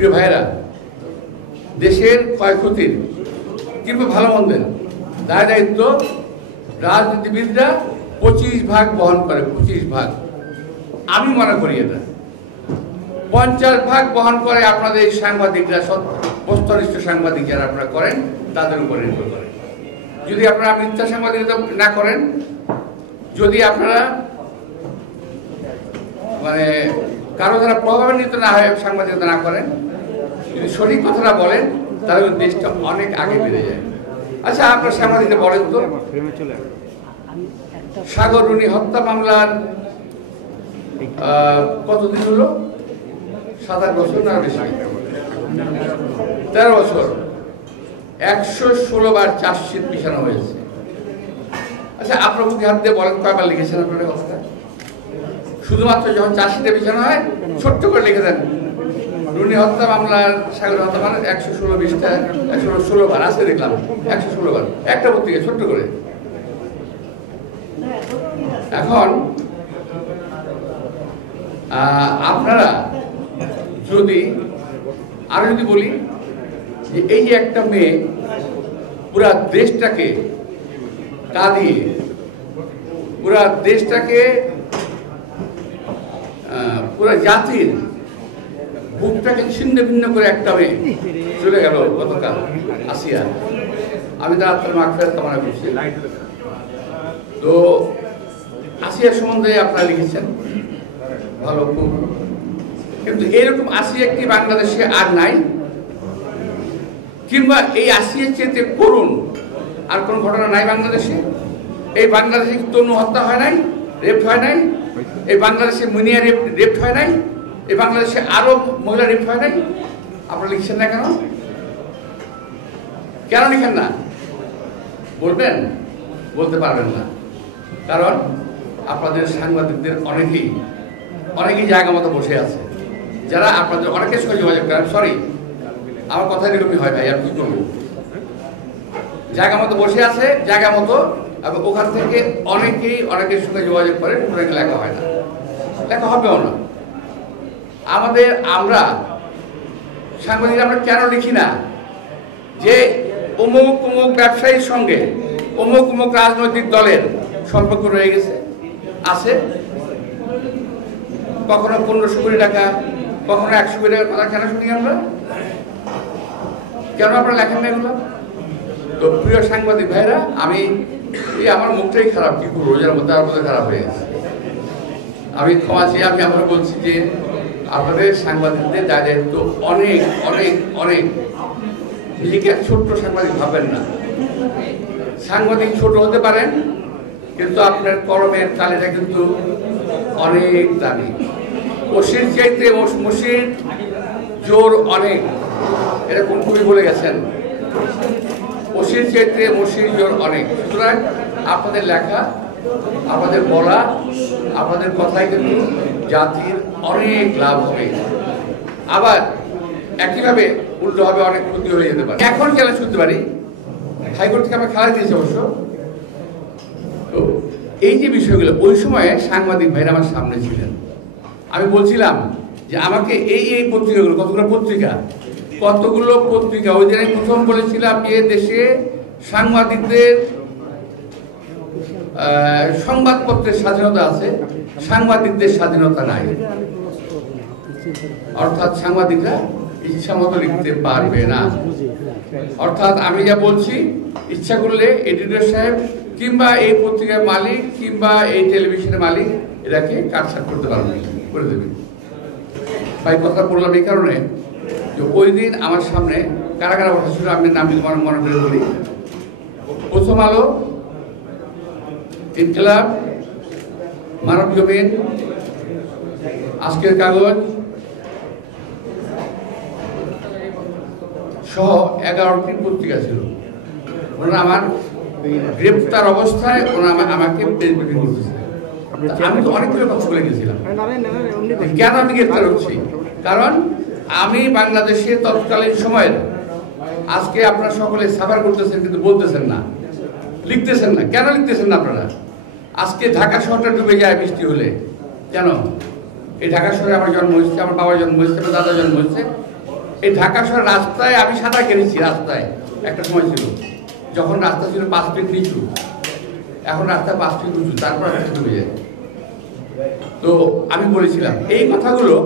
প্রিয় ভাইয়েরা, দেশের ক্ষয়ক্ষতির কিংবা ভালো মন্দের দায় দায়িত্ব রাজনীতিবিদরা 25% বহন করে। 25%, আমি মনে করি এটা 50% বহন করে আপনাদের এই সাংবাদিকরা, বস্তুনিষ্ঠ সাংবাদিক যারা আপনারা করেন তাদের উপর নির্ভর করে। যদি আপনারা মিথ্যা সাংবাদিকতা না করেন, যদি আপনারা মানে কারো দ্বারা প্রভাবান্বিত না হয় সাংবাদিকতা না করেন, যদি সঠিক কথাটা বলেন, তাহলে দেশটা অনেক আগে বেড়ে যায়। আচ্ছা, আপনার সাংবাদিকতা বলেন তো, সাগর রুনি হত্যা মামলার কতদিন হলো? 7-8 বছর না বেশি? 13 বছর। 116 বার চার্জশিট পিছানো হয়েছে। আচ্ছা, আপনার মুখে হাত দিয়ে বলেন কয়বার লিখেছেন আপনার কথা? শুধুমাত্র যখন চার্জশিটে পিছানো হয় ছোট্ট করে লিখে দেন রুনি হত্যা মামলার, সাগর হত্যা মামলার 116 পৃষ্ঠা, 116 বার আছে দেখলাম, 116 বার একটা পত্রিকা ছোট্ট করে। এখন আপনারা যদি আর যদি বলি যে এই যে একটা মেয়ে পুরা দেশটাকে কাঁদিয়ে, পুরা দেশটাকে, পুরা জাতির বুকটাকে ছিন্ন ভিন্ন করে একটা মেয়ে চলে গেল গতকাল, আসিয়া। আমি তার আত্মার মাগফিরাত কামনা করছি। তো আসিয়া সম্বন্ধে আপনারা লিখেছেন ভালো, খুব, কিন্তু এরকম আসিয়া কি বাংলাদেশে আর নাই? কিংবা এই আসিয়ার চেয়ে করুন আর কোন ঘটনা নাই বাংলাদেশে? এই বাংলাদেশে তনু হত্যা হয় নাই, রেপ হয় নাই? এই বাংলাদেশে মুনিয়া রেপ হয় নাই? এই বাংলাদেশে আরো মহিলা রেপ হয় নাই? আপনারা লিখছেন না কেন? কেন লিখেন না? বলবেন? বলতে পারবেন না, কারণ আপনাদের সাংবাদিকদের অনেকেই জায়গা মতো বসে আছে, যারা আপনাদের অনেকের সঙ্গে যোগাযোগ করেন। সরি, আমার কথা এরকমই হয় ভাই, আর কি করবো? জায়গা মতো বসে আছে, জায়গা মতো, এবং ওখান থেকে অনেকের সঙ্গে যোগাযোগ করে, লেখা হয় না, লেখা হবেও না। আমরা সাংবাদিক আমরা কেন লিখি না যে অমুক অমুক ব্যবসায়ীর সঙ্গে অমুক অমুক রাজনৈতিক দলের সম্পর্ক রয়ে গেছে, আছে, কখনো 1500 কোটি টাকা, কখনো 100 কোটি টাকার কথা কেন শুনি আমরা? কেন আপনারা লেখেন না এগুলো? তো প্রিয় সাংবাদিক ভাইরা, আমার মুখটাই খারাপ, কি করবো, রোজার মধ্যে আর মধ্যে খারাপ হয়ে গেছে। আমি ক্ষমা চেয়ে আমরা বলছি যে আপনাদের সাংবাদিকদের দায়িত্ব অনেক অনেক অনেক। নিজেকে এক ছোট্ট সাংবাদিক ভাবেন না। সাংবাদিক ছোট হতে পারেন, কিন্তু আপনার কলমের তালিটা কিন্তু অনেক দামি। মসির চাইতে মসির জোর অনেক, এটা কোন কবি বলে গেছেন? মসির চাইতে মসির জোর অনেক। সুতরাং আপনাদের লেখা, আপনাদের বলা, আপনাদের কথাই কিন্তু জাতির অনেক লাভ হবে। আবার একইভাবে উল্টো হবে, অনেক ক্ষতি হয়ে যেতে পারে। এখন চ্যালেঞ্জ করতে পারি, হাইকোর্ট থেকে আমরা খেলা দিয়েছি অবশ্য। তো এই যে বিষয়গুলো, ওই সময়ে সাংবাদিক ভাইরা আমার সামনে ছিলেন। আমি বলছিলাম যে আমাকে এই পত্রিকাগুলো, কতগুলো পত্রিকা, ওই দিন আমি প্রথম বলেছিলাম যে দেশে সাংবাদিকদের সংবাদপত্রের স্বাধীনতা আছে, সাংবাদিকদের স্বাধীনতা নাই। অর্থাৎ সাংবাদিকরা ইচ্ছা মতো লিখতে পারবে না। অর্থাৎ আমি যা বলছি, ইচ্ছা করলে এডিটর সাহেব কিংবা এই পত্রিকার মালিক কিংবা এই টেলিভিশনের মালিক এটাকে কাটছাট করতে পারবে, করে দেবে। ভাই কথা বললাম এই কারণে যে ওই দিন আমার সামনে কারা কারা বসা ছিল, আমি নাম মনে করে বলি। প্রথম আলো, ইনকিলাব, মানব জমিন, আজকের কাগজ সহ 11টি পত্রিকা ছিল। ওনারা আমার গ্রেপ্তার অবস্থায় আমাকে প্রেসমিটিং করতেছে। আমি তো অনেকগুলো কথা বলে গেছিলাম, কেন আমি গ্রেপ্তার হচ্ছি? কারণ আমি বাংলাদেশে তৎকালীন সময়ের, আজকে আপনারা সকলে সাফার করতেছেন কিন্তু বলতেছেন না, লিখতেছেন না। কেন লিখতেছেন না আপনারা? আজকে ঢাকা শহরটা ডুবে যায় বৃষ্টি হলে, কেন? এই ঢাকা শহরে আমার জন্ম হয়েছে, আমার বাবার জন্ম হয়েছে, আমার দাদার জন্ম হয়েছে, এই ঢাকা শহরের রাস্তায় আমি সাঁতার কেটেছি, রাস্তায় একটা সময় ছিল যখন রাস্তা ছিল 5 ফিট নিচু, এখন রাস্তা 5 ফিট উঁচু, তারপর রাস্তা ডুবে যায়। তো আমি বলেছিলাম এই কথাগুলো,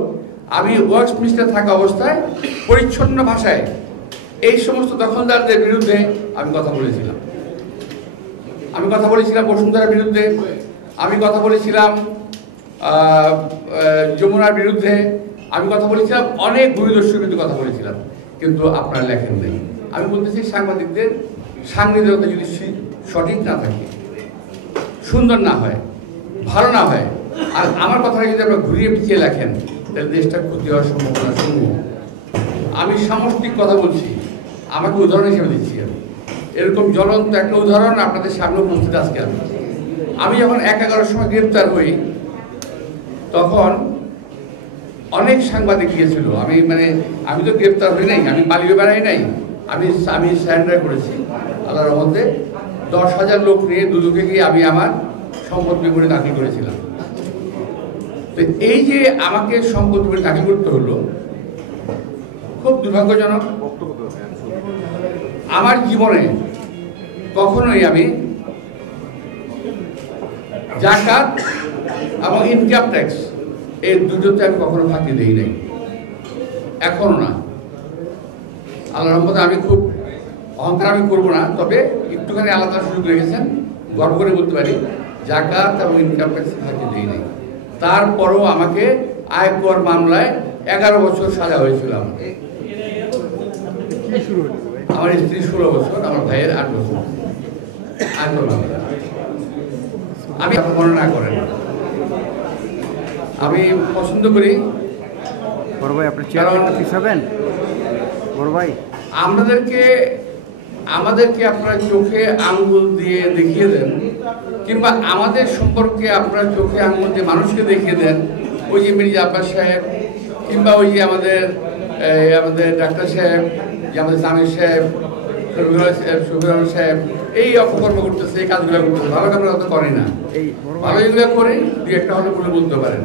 আমি ওয়েস্টমিনিস্টার থাকা অবস্থায় পরিচ্ছন্ন ভাষায় এই সমস্ত দখলদারদের বিরুদ্ধে আমি কথা বলেছিলাম। আমি কথা বলেছিলাম বসুন্ধরার বিরুদ্ধে, আমি কথা বলেছিলাম যমুনার বিরুদ্ধে, আমি কথা বলেছিলাম অনেক ভূমিদস্যুর বিরুদ্ধে কথা বলেছিলাম, কিন্তু আপনারা লেখেন নেই। আমি বলতেছি সাংবাদিকদের সাংবাদিকতা যদি সঠিক না থাকে, সুন্দর না হয়, ভালো না হয়, আর আমার কথাটা যদি আপনারা ঘুরিয়ে পিছিয়ে লেখেন, তাহলে দেশটা ক্ষতি হওয়ার সম্ভাবনা সমূহ। আমি সামষ্টিক কথা বলছি, আমাকে উদাহরণ হিসেবে দিচ্ছি। এরকম জ্বলন্ত একটা উদাহরণ আপনাদের সামনে উপস্থিত আজকে। আমি যখন 11-11 সময় গ্রেপ্তার হই, তখন অনেক সাংবাদিক গিয়েছিল। আমি তো গ্রেপ্তার হই নাই, আমি পালিয়ে বেড়াই নাই, আমি সারেন্ডার করেছি আল্লাহর রহমতে। 10,000 লোক নিয়ে দুদকে গিয়ে আমি আমার সম্পদ বিবরণী দাখিল করেছিলাম। তো এই যে আমাকে সম্পদ বিবরণী দাখিল করতে হলো, খুব দুর্ভাগ্যজনক। আমার জীবনে কখনোই আমি জাকাত এবং ইনকাম ট্যাক্স এই দুটোতে আমি কখনো ফাঁকি দিই নাই, এখনো না। আল্লাহর রহমতে আমি খুব অহংকার আমি করবো না, তবে একটুখানি আলাদা সুযোগ রেখেছেন, গর্ব করে বলতে পারি জাকাত এবং ইনকাম ট্যাক্স ফাঁকি দিই নাই। তারপরও আমাকে আয়কর মামলায় 11 বছর সাজা হয়েছিল। আমার স্ত্রী 16 বছর, আমার ভাইয়ের 8 বছর আয়কর মামলা। আমি বর্ণনা করেন, আমি পছন্দ করি। আমাদেরকে আপনারা চোখে আঙ্গুল দিয়ে দেখিয়ে দেন, কিংবা আমাদের সম্পর্কে আপনারা চোখে আঙ্গুল দিয়ে মানুষকে দেখিয়ে দেন। ওই যে মির্জা আব্বাস সাহেব, কিংবা ওই যে আমাদের ডাক্তার সাহেব, যে আমাদের সামির সাহেব, শফিউর সাহেব এই অপকর্ম করতেছে, এই কাজগুলো করতেছে, ভালো কাজ তো করে না। ভালো যেগুলো করে দুই একটা হলে বলে বলতে পারেন।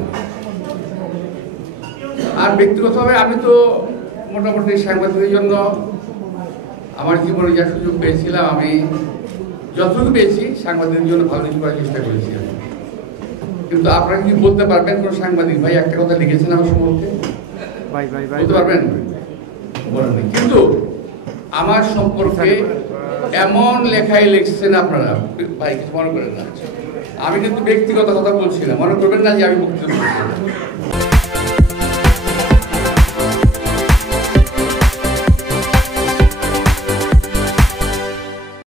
আর ব্যক্তিগতভাবে আমি তো মোটামুটি সাংবাদিকদের জন্য আমার জীবনে যা সুযোগ পেয়েছিলাম, আমি যতটুকু পেয়েছি সাংবাদিকদের জন্য ভালো কিছু করার চেষ্টা করেছি। কিন্তু আপনারা কি বলতে পারবেন কোন সাংবাদিক ভাই একটা কথা লিখেছেন আমার সম্পর্কে? বলতে পারবেন? বলেন। কিন্তু আমার সম্পর্কে এমন লেখাই লিখছেন আপনারা, ভাই কিছু মনে করেন না, আমি কিন্তু ব্যক্তিগত কথা বলছি না, মনে করবেন না যে আমি বক্তব্য